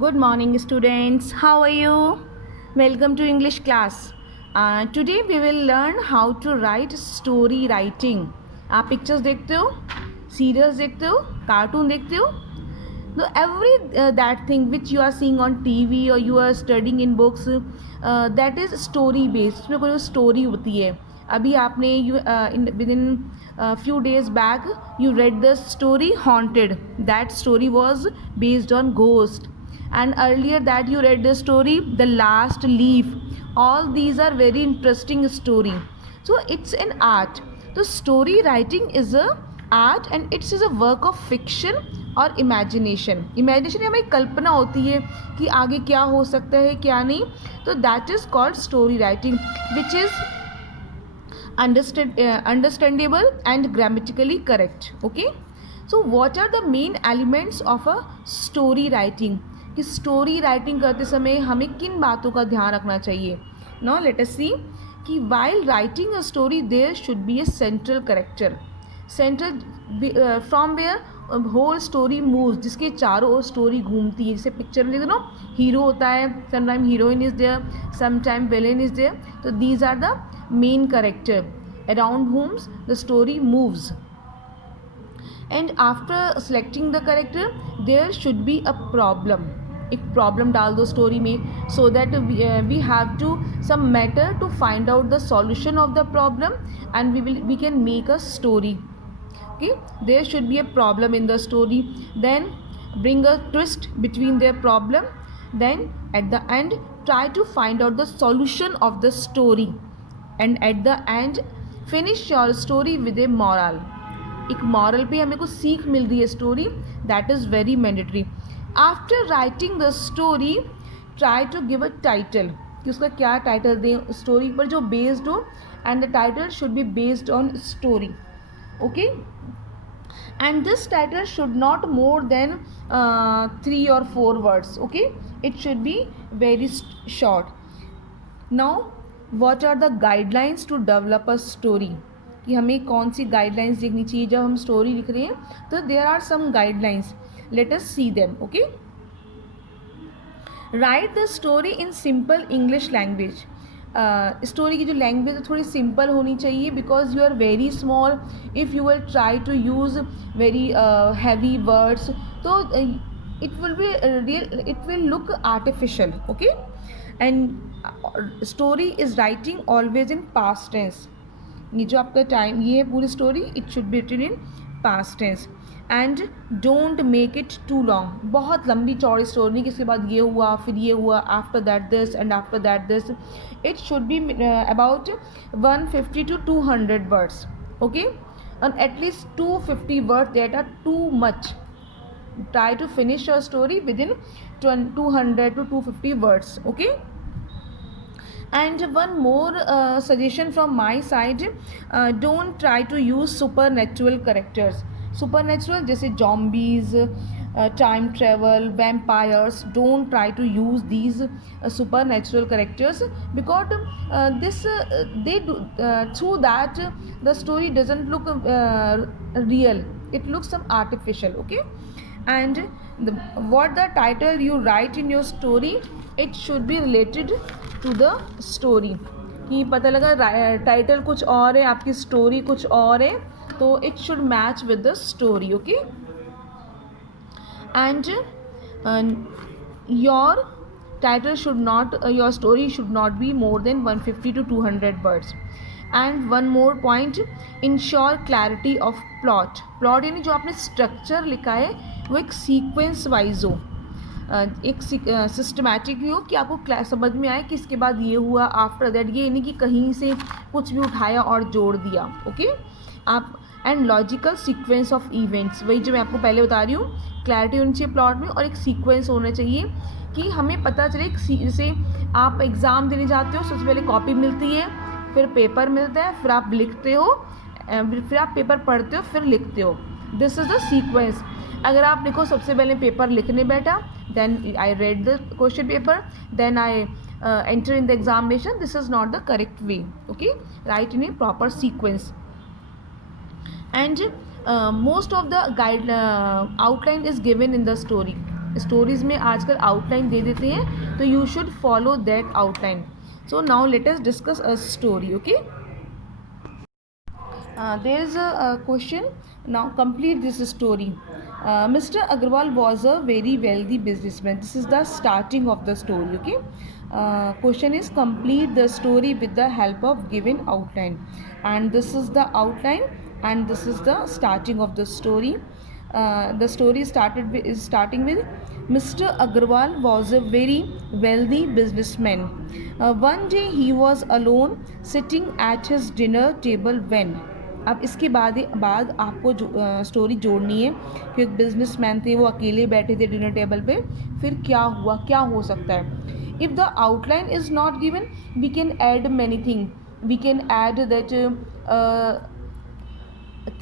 Good morning, students. How are you? Welcome to English class. Today we will learn how to write story writing. आप पिक्चर्स देखते हो, सीरियल्स देखते हो, कार्टून देखते हो. So every that thing which you are seeing on TV or you are studying in books, that is story based. उसमें कोई story होती है. अभी आपने within few days back you read the story Haunted. That story was based on ghost. And earlier that you read the story The Last Leaf. All these are very interesting story. So it's an art. So story writing is a art and it is a work of fiction और इमेजिनेशन हमारी कल्पना होती है कि आगे क्या हो सकता है क्या नहीं. तो that is called story writing which is understandable and grammatically correct. Okay, so what are the main elements of a story writing? कि स्टोरी राइटिंग करते समय हमें किन बातों का ध्यान रखना चाहिए. नाउ लेट अस सी कि while writing a story there should be a central character, central from where whole story moves, जिसके चारों ओर स्टोरी घूमती है. जैसे पिक्चर में देखो ना, हीरो होता है, sometime heroine is there, sometime villain is there. तो these are the main character around whom the story moves. And after selecting the character there should be a problem. एक प्रॉब्लम डाल दो स्टोरी में, so that we have to some matter to find out the solution of the problem and we can make a story. Okay, there should be a problem in the story, then bring a twist between their problem, then at the end try to find out the solution of the story, and at the end finish your story with a moral. एक moral पे हमें कुछ सीख मिल रही है story, that is very mandatory. After writing the story try to give a title, कि उसका क्या टाइटल दें स्टोरी पर जो बेस्ड हो, and the title should be based on story. Okay, and this title should not more than 3 or 4 words. Okay, it should be very short. Now what are the guidelines to develop a story? कि हमें कौन सी गाइडलाइंस देखनी चाहिए जब हम स्टोरी लिख रहे हैं. तो there are some guidelines, let us see them. Okay, write the story in simple English language. Story की जो लैंग्वेज है थोड़ी सिंपल होनी चाहिए, because you are very small. If you will try to use very heavy words तो it will be real, it will look artificial. Okay, and story is writing always in past tense. ये जो आपका time ये है पूरी story, it should be written in past tense. And don't make it too long. बहुत लंबी चौड़ी स्टोरी नहीं कि इसके बाद ये हुआ फिर ये हुआ, after that this and after that this. It should be about 150 to 200 words. Okay, and at least 250 words that are too much. Try to finish your story within 200 to 250 words. Okay, and one more suggestion from my side, don't try to use supernatural characters. Supernatural जैसे zombies, time travel, vampires, don't try to use these supernatural characters, because they do through that the story doesn't look real, it looks some artificial. Okay, and what the title you write in your story, it should be related to the story. कि पता लगा टाइटल कुछ और है, आपकी स्टोरी कुछ और है, तो it should match with the story. Okay, and your title should not, your story should not be more than 150 to 200 words. And one more point, ensure clarity of plot. Plot यानी जो आपने स्ट्रक्चर लिखा है वो एक सीक्वेंस वाइज हो, एक सिस्टमैटिक भी हो, कि आपको समझ में आए कि इसके बाद ये हुआ, आफ्टर दैट ये नहीं कि कहीं से कुछ भी उठाया और जोड़ दिया. ओके, आप and logical sequence of events, वही जो मैं आपको पहले बता रही हूँ, क्लैरिटी होनी चाहिए प्लॉट में और एक सीक्वेंस होना चाहिए कि हमें पता चले. जैसे आप एग्ज़ाम देने जाते हो, सबसे पहले कॉपी मिलती है, फिर पेपर मिलता है, फिर आप लिखते हो, फिर आप पेपर पढ़ते हो, फिर लिखते हो. This is the sequence. अगर आप देखो सबसे पहले पेपर लिखने बैठा, then I read the question paper, then I enter in the examination, this is not the correct way. Okay, write in a proper sequence. And most of the outline is given in the story. Stories में आजकल आउटलाइन दे देते हैं, तो you should follow that outline. So now let us discuss a story. Okay, there is a question. Now complete this story. Mr. Agarwal was a very wealthy businessman. This is the starting of the story. Okay, question is complete the story with the help of given outline, and this is the outline and this is the starting of the story. The story is starting with Mr. Agarwal was a very wealthy businessman. One day he was alone sitting at his dinner table when. अब इसके बाद आपको स्टोरी जोड़नी है कि एक बिजनेसमैन थे, वो अकेले बैठे थे डिनर टेबल पे. फिर क्या हुआ, क्या हो सकता है. If the outline is not given we can add many thing. We can add that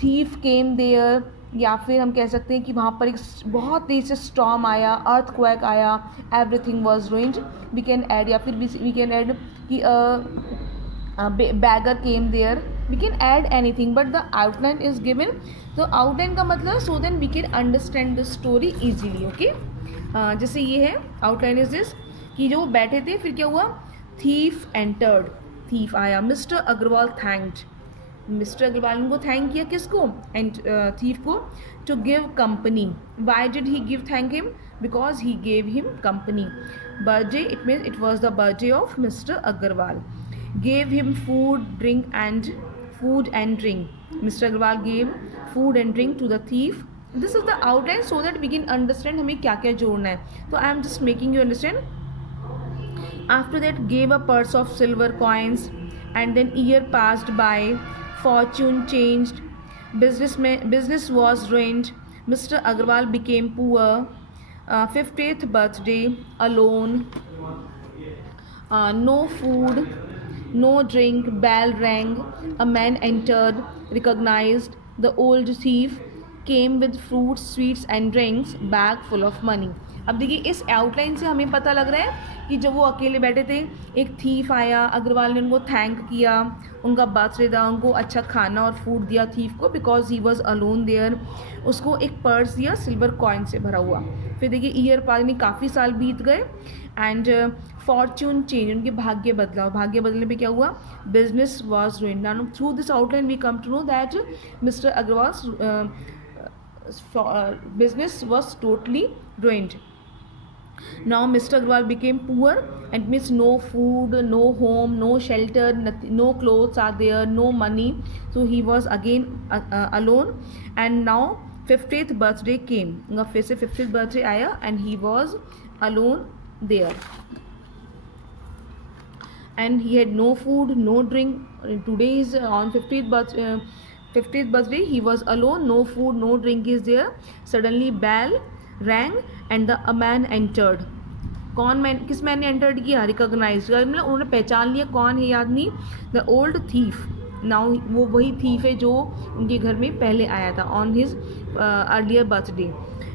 thief came there, या फिर हम कह सकते हैं कि वहाँ पर एक बहुत तेज से स्टॉर्म आया, अर्थक्वेक आया, everything was ruined. We can add, या फिर वी कैन ऐड कि beggar came there. We can add anything but the outline is given. तो outline का मतलब so then we can understand the story easily. Okay, जैसे ये है outline is this कि जो बैठे थे, फिर क्या हुआ, thief entered, thief आया, Mr. Agarwal thanked, Mr Agarwal ने को थैंक किया, किसको, एंड थीफ को, to give company. Why did he give thank him, because he gave him company. Birthday, it means it was the birthday of Mr Agarwal. gave him food and drink. Mr. Agarwal gave food and drink to the thief. This is the outline so that we can understand हमें क्या क्या जोड़ना है. तो I am just making you understand. After that gave a purse of silver coins, and then year passed by, fortune changed, business was ruined, Mr. Agarwal became poor. 50th birthday, alone, no food, no drink, bell rang, a man entered, recognized the old thief, came with fruits, sweets and drinks, bag full of money. अब देखिए इस आउटलाइन से हमें पता लग रहा है कि जब वो अकेले बैठे थे, एक थीफ आया, अग्रवाल ने उनको थैंक किया, उनका बर्थडे था, उनको अच्छा खाना और फूड दिया थीफ को, because he was alone there. उसको एक पर्स दिया सिल्वर कॉइन से भरा हुआ. फिर देखिए ईयर पास में काफ़ी साल बीत गए, एंड फॉर्च्यून चेंज, उनके भाग्य बदला. भाग्य बदलने पे क्या हुआ, business was ruined. Now through this outline we come to know that Mr Agarwal business was totally ruined. Now Mr. Agarwal became poor, and means no food, no home, no shelter, nothing, no clothes are there, no money. So he was again alone. And now 50th birthday came. फिर से 50th birthday आया, and he was alone there. And he had no food, no drink. Today is on 50th birthday. He was alone, no food, no drink is there. Suddenly bell rang and a man entered. कौन मैन, किस मैन ने एंटर्ड किया, रिकॉग्नाइज, मतलब उन्होंने पहचान लिया कौन है ये आदमी, द ओल्ड थीफ. नाउ वो वही थीफ है जो उनके घर में पहले आया था on his earlier birthday.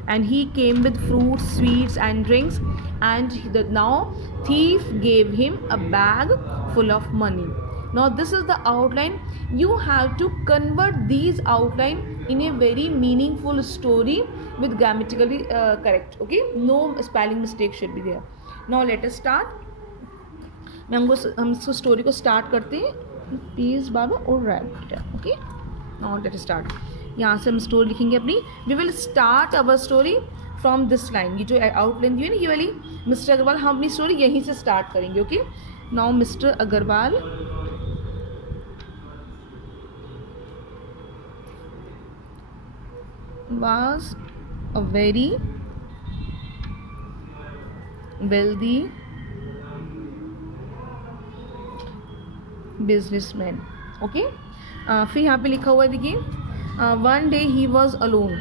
And he came with fruits, sweets and drinks, and now thief gave him a bag full of money. Now this is the outline. You have to convert these outline in a very meaningful story with grammatically correct. Okay, no spelling mistake should be there. Now let us start. हम इसको स्टोरी को स्टार्ट करते हैं. Please बाबा और right. Okay, now let us start. यहाँ से हम स्टोरी लिखेंगे अपनी. We will start our story from this line. ये जो आउटलाइन दी है ना ये वाली, मिस्टर अग्रवाल, हम अपनी स्टोरी यहीं से स्टार्ट करेंगे. Okay, now Mr Agarwal was a very wealthy businessman. Okay, फिर यहाँ पे लिखा हुआ है देखिए, one day he was alone.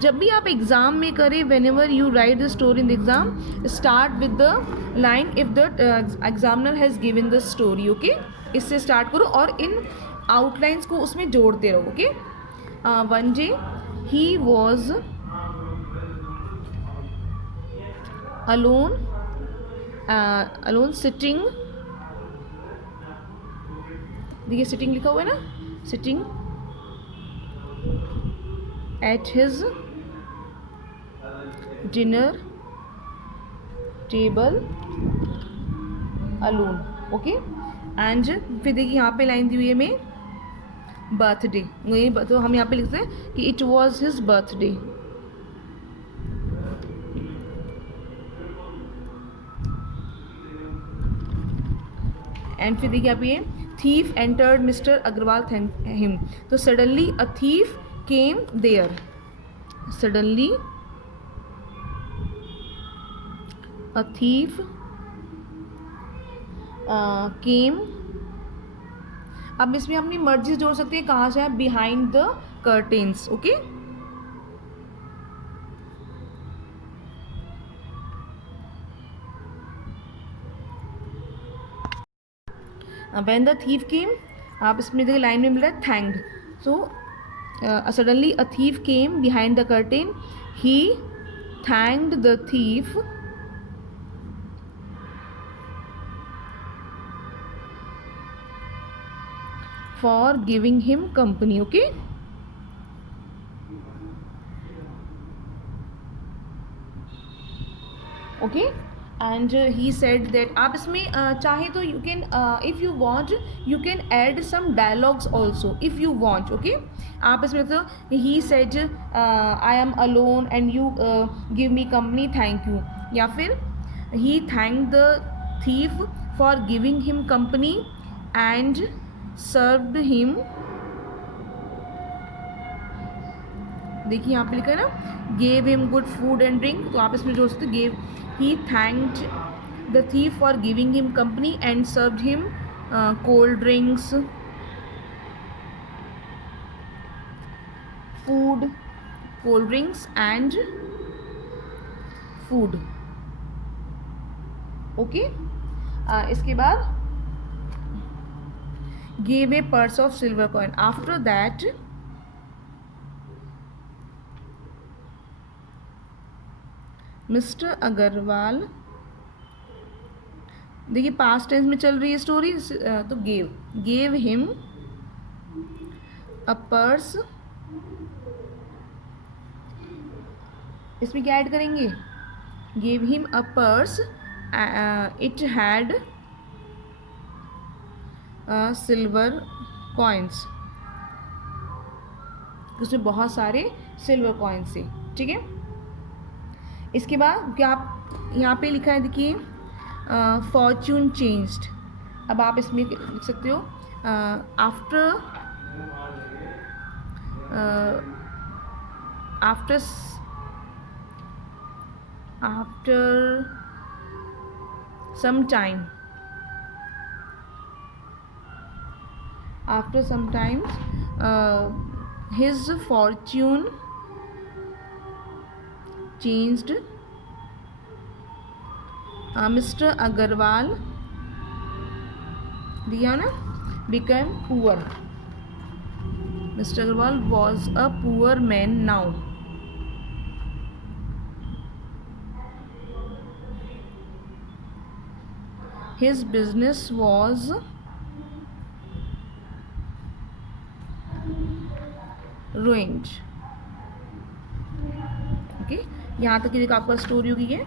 जब भी आप एग्ज़ाम में करें, whenever you write the story in the exam, start with the line if the examiner has given the story. Okay, इससे स्टार्ट करो और इन आउटलाइंस को उसमें जोड़ते रहो. Okay, one day he was alone sitting, देखिए sitting लिखा हुआ है ना, sitting at his dinner table alone, okay. And फिर देखिए यहाँ पे लाइन दी हुई है में बर्थडे, तो हम यहाँ पे लिखते हैं कि it was his birthday. And फिर देखिए यहाँ पे thief entered mister Agarwal thank him, तो suddenly a thief came there, suddenly a thief came. अब इसमें अपनी मर्जी जोड़ सकते हैं, कहाँ से है, behind the curtains, okay. When the thief came, आप इसमें देखिए लाइन में मिला thanked, so suddenly a thief came behind the curtain, he thanked the thief for giving him company, okay. Okay and he said that, आप इसमें चाहे तो you can, if you want you can add some dialogues also if you want, okay. आप इसमें तो he said I am alone and you give me company, thank you, या फिर he thank the thief for giving him company and served him, देखिए यहाँ पे लिखा है ना gave him good food and drink, तो आप इसमें जोड़ सकते gave, he thanked the thief for giving him company and served him cold drinks, food, cold drinks and food, okay. इसके बाद gave a purse of silver coin, after that Mr Agarwal, देखिए past tense में चल रही है स्टोरी, तो gave him a purse, इसमें क्या ऐड करेंगे, gave him a purse, it had silver coins, उसमें बहुत सारे सिल्वर कॉइन्स थे, ठीक है। इसके बाद क्या आप यहाँ पे लिखा है देखिए फॉर्च्यून चेंज्ड, अब आप इसमें लिख सकते हो after after after some time, after some time his fortune changed, Mr. Agarwal दिया ना became poor, Mr. Agarwal was a poor man now, his business was ruined, okay. यहाँ तक की देखो आपका स्टोरी होगी ये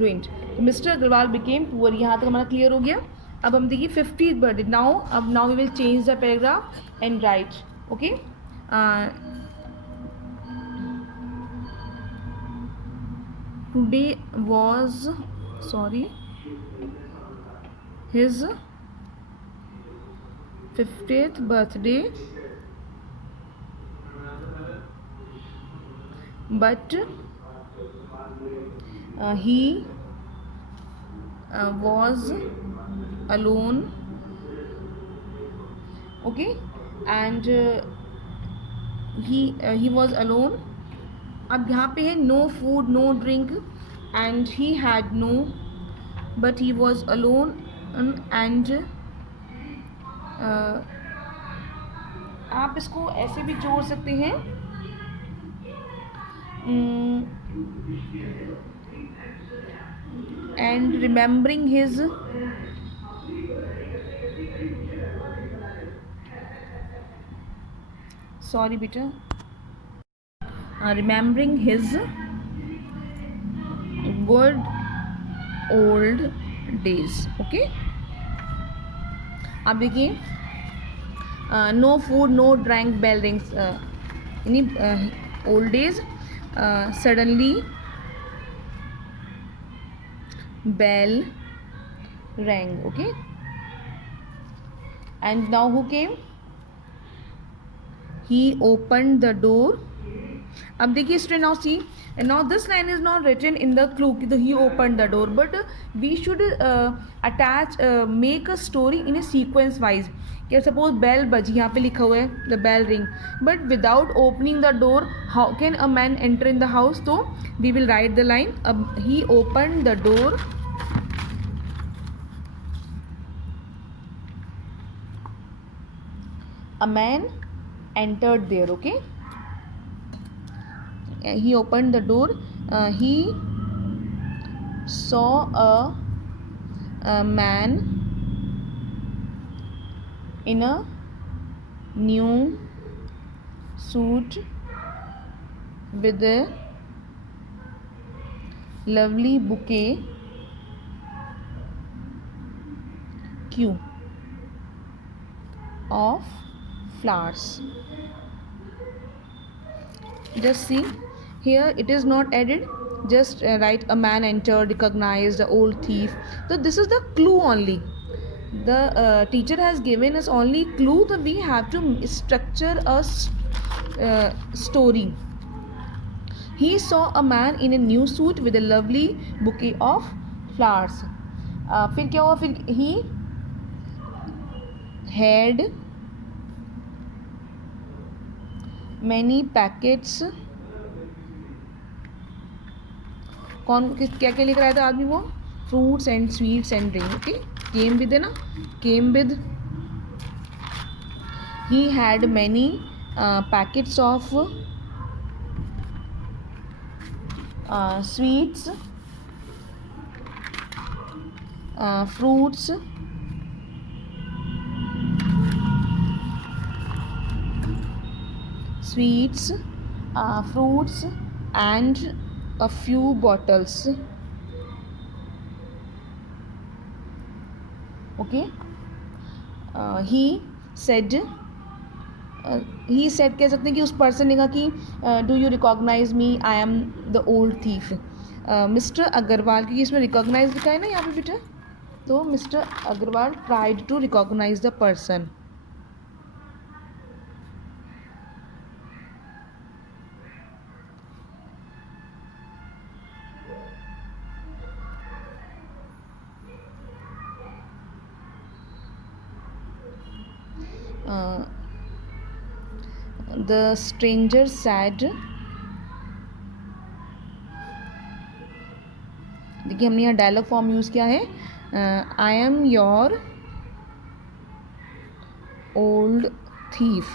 ruined, Mr Agarwal became poor, यहाँ तक हमारा क्लियर हो गया। अब हम देखिए 50th birthday, now we will change the paragraph and write, okay. Today was his 50th birthday, but he was alone, okay, and he was alone। अब यहाँ पे है no food no drink and he had no, but he was alone and आप इसको ऐसे भी जोड़ सकते हैं, एंड रिमेम्बरिंग हिज, सॉरी बेटा, remembering his good old days. Okay, अब देखिए, no food no drank bell rings, यानी old days suddenly bell rang. Okay, and now who came? He opened the door. अब देखिए student, now see, now this line is not written in the clue कि तो he opened the door, but we should attach make a story in a sequence wise. कि suppose bell बजी, यहाँ पे लिखा हुआ है the bell ring, but without opening the door how can a man enter in the house. तो we will write the line, अब he open the door, a man entered there. Okay, he opened the door, he saw a man in a new suit with a lovely bouquet of flowers. Just see here, it is not added, just write a man entered, recognized the old thief. So this is the clue only. The teacher has given us only clue, so we have to structure a story. He saw a man in a new suit with a lovely bouquet of flowers. फिर क्या हुआ, फिर he had many packets. कौन क्या क्या लिख रहा था आदमी, वो fruits and sweets and drink. Okay, came with है ना, came with. He had many packets of sweets, fruits, sweets, fruits and a few bottles. Okay, he said, कह सकते हैं कि उस पर्सन ने कहा कि do you recognize me, I am the old thief. Mr Agarwal, क्योंकि इसमें रिकॉग्नाइज लिखा है ना यहाँ पे बेटा, तो Mr Agarwal tried to recognize the person. The stranger said, देखिए हमने यहाँ डायलॉग फॉर्म यूज़ किया है, I am your old thief.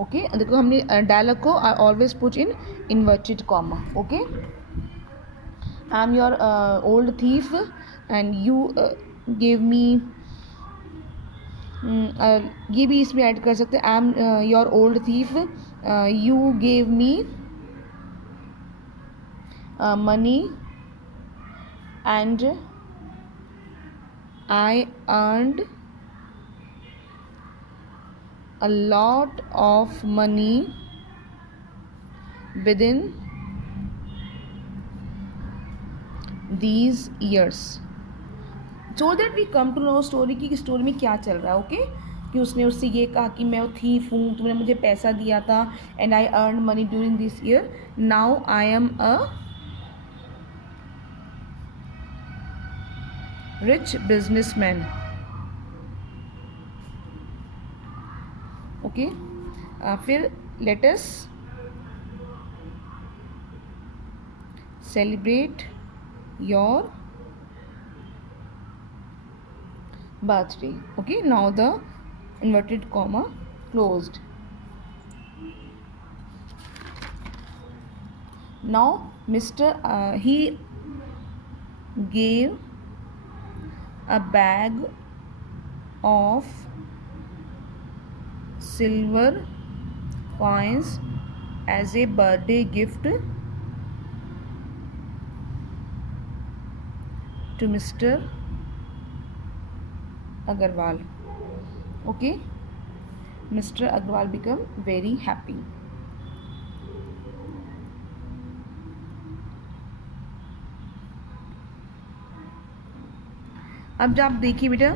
Okay, देखो हमने डायलॉग को I always put in inverted comma. Okay, I am your old thief and you give me, ये भी इसमें ऐड कर सकते हैं, I am your old thief, you gave me money and I earned a lot of money within these years. So that we come to know story की स्टोरी में क्या चल रहा है. ओके, कि उसने उससे ये कहा कि मैं थीफ हूँ, तुमने मुझे पैसा दिया था, and I earn money during this year, now I am a rich businessman. Okay, फिर let us celebrate your birthday. Okay, now the inverted comma closed. Now Mr. He gave a bag of silver coins as a birthday gift to Mr. Agarwal. Okay, Mr. Agarwal become very happy. अब जब आप देखिए बेटा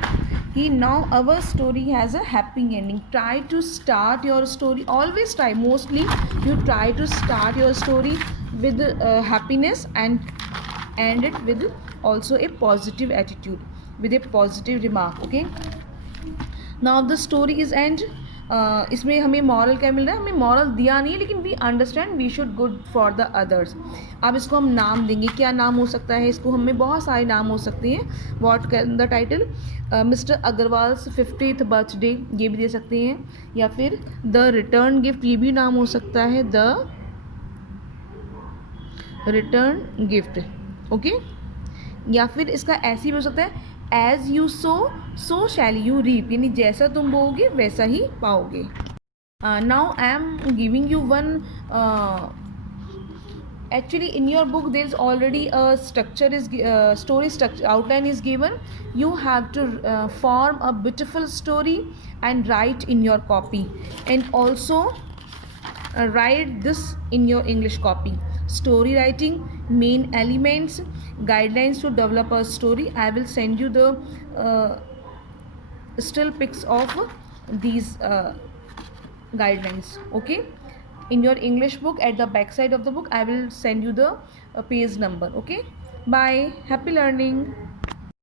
कि now our story has a happy ending. Try to start your story, always try, mostly you try to start your story with happiness and end it with also a positive attitude, with a positive remark. Okay, now the story is end. इसमें हमें मॉरल क्या मिल रहा है? हमें मॉरल दिया नहीं है, लेकिन we understand we should good for the others. अब इसको हम नाम देंगे. क्या नाम हो सकता है? इसको हमें बहुत सारे नाम हो सकते हैं. What can the title? Mister Agarwals 50th birthday, ये भी दे सकते हैं. या फिर द रिटर्न गिफ्ट, ये भी नाम हो सकता है, द रिटर्न गिफ्ट. ओके, या फिर इसका ऐसे भी हो सकता है, as you sow shall you reap, यानी जैसा तुम बोओगे वैसा ही पाओगे. Now I am giving you one. Actually in your book there is already a structure is story structure outline is given. You have to form a beautiful story and write in your copy, and also write this in your English copy. Story writing, main elements, guidelines to develop a story. I will send you the still pics of these guidelines. Okay, in your English book, at the back side of the book I will send you the page number. Okay, bye, happy learning.